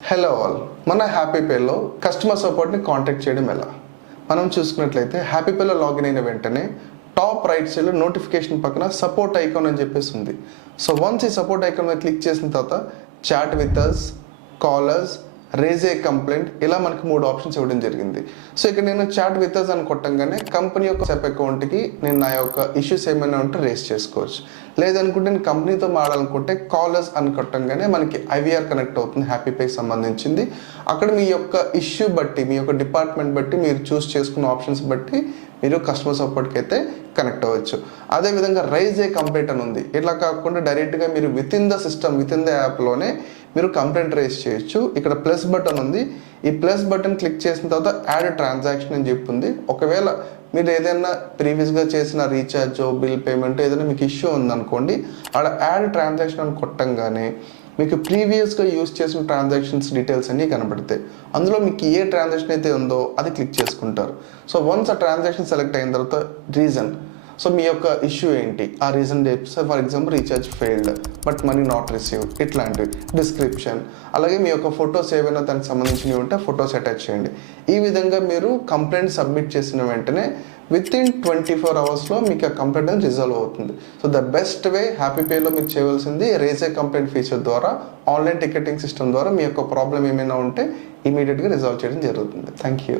Hello all, మన హ్యాపీపేలో customer సపోర్ట్ని contact చేయడం ఎలా? మనం చూసుకున్నట్లయితే హ్యాపీపేలో లాగిన్ అయిన వెంటనే టాప్ రైట్ సైడ్లో నోటిఫికేషన్ పక్కన సపోర్ట్ ఐకాన్ అని చెప్పేసి ఉంది. సో వన్స్ ఈ సపోర్ట్ ఐకాన్ మీద క్లిక్ చేసిన తర్వాత chat with us, callers, raise a complaint, ఇలా మనకి 3 ఆప్షన్స్ ఇవ్వడం జరిగింది. సో ఇక్కడ నేను చాట్ విత్ అస్ అని కొట్టంగానే కంపెనీ యొక్క సెప్ అకౌంట్కి నేను నా యొక్క ఇష్యూస్ ఏమైనా ఉంటే రేస్ చేసుకోవచ్చు. లేదనుకుంటే నేను కంపెనీతో మాట్లాడాలనుకుంటే కాలర్స్ అని కొట్టంగానే మనకి ఐవీఆర్ కనెక్ట్ అవుతుంది హ్యాపీపేకి సంబంధించింది. అక్కడ మీ యొక్క ఇష్యూ బట్టి, మీ యొక్క డిపార్ట్మెంట్ బట్టి మీరు చూస్ చేసుకున్న ఆప్షన్స్ బట్టి మీరు కస్టమర్ సపోర్ట్కి అయితే కనెక్ట్ అవ్వచ్చు. అదేవిధంగా రైజ్ ఏ కంప్లైంట్ అని ఉంది. ఇట్లా కాకుండా డైరెక్ట్గా మీరు within the system, within the యాప్లోనే మీరు కంప్లైంట్ రైజ్ చేయొచ్చు. ఇక్కడ ప్లస్ బటన్ ఉంది. ఈ ప్లస్ బటన్ క్లిక్ చేసిన తర్వాత యాడ్ ట్రాన్సాక్షన్ అని చెప్పింది. ఒకవేళ మీరు ఏదైనా ప్రీవియస్గా చేసిన రీఛార్జ్, బిల్ పేమెంట్ ఏదైనా మీకు ఇష్యూ ఉందనుకోండి, అక్కడ యాడ్ ట్రాన్సాక్షన్ అని కొట్టంగానే మీకు ప్రీవియస్గా యూజ్ చేసిన ట్రాన్సాక్షన్స్ డీటెయిల్స్ అన్నీ కనబడతాయి. అందులో మీకు ఏ ట్రాన్సాక్షన్ అయితే ఉందో అది క్లిక్ చేసుకుంటారు. సో వన్స్ ఆ ట్రాన్సాక్షన్ సెలెక్ట్ అయిన తర్వాత రీజన్, సో మీ యొక్క ఇష్యూ ఏంటి, ఆ రీజన్ చెప్తే for example recharge failed but money not received, ఇట్లాంటివి డిస్క్రిప్షన్, అలాగే మీ యొక్క ఫొటోస్ ఏవైనా దానికి సంబంధించినవి ఉంటే ఫొటోస్ అటాచ్ చేయండి. ఈ విధంగా మీరు కంప్లైంట్ సబ్మిట్ చేసిన వెంటనే విత్ ఇన్ 24 అవర్స్లో మీకు ఆ కంప్లైంట్ అనేది రిజాల్వ్ అవుతుంది. సో ద బెస్ట్ వే హ్యాపీపేలో మీరు చేయవలసింది రేజ్ ఏ కంప్లైంట్ ఫీచర్ ద్వారా, ఆన్లైన్ టికెటింగ్ సిస్టమ్ ద్వారా మీ యొక్క ప్రాబ్లం ఏమైనా ఉంటే ఇమీడియట్గా రిజాల్వ్ చేయడం జరుగుతుంది. Thank you.